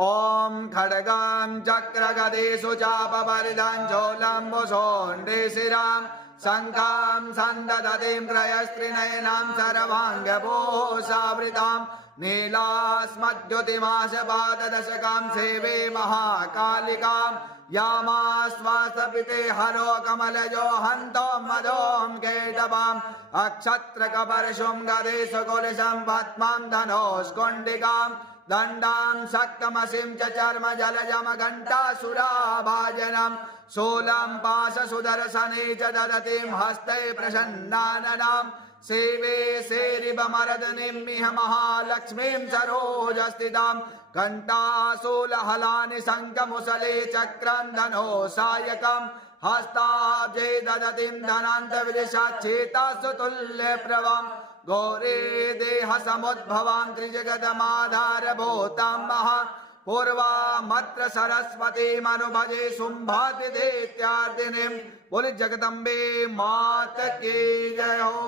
ॐ खड्गं चक्रगदेषु चापपरिदं चोलम्बुसोण्डे शिरां शङ्खां सन्ददतीं त्रयस्त्रिनयनां सर्वाङ्गभूषावृतां नीलास्मद्युतिमाशपाददशकां सेवे महाकालिकां यामाश्वासपिते हरो कमलजो हन्तो मदों केटवाम् अक्षत्रकपर्शुं गदेषु कुलिशं पद्मां धनोस्कुण्डिकां दण्डां शक्तमसिं च चर्म जलजम घण्टासुराभाजनं शूलं पाशसुदर्शने च ददतीं हस्ते प्रसन्नाननां सेवे सेरिबमरदनीमिह महालक्ष्मीं सरोजस्थितां घण्टाशूलहलानि शङ्खमुसले चक्रं धनोसायकं हस्ताब्जे ददतीं धनान्तविलिशाच्छेतासु तुल्यप्रभं गौरी देहसमुद्भवां त्रिजगदमाधारभूतां महा पूर्वामत्र सरस्वतीमनुभजे शुम्भातिथेत्यार्थिनीं बोले जगदम्बे मात की जय हो।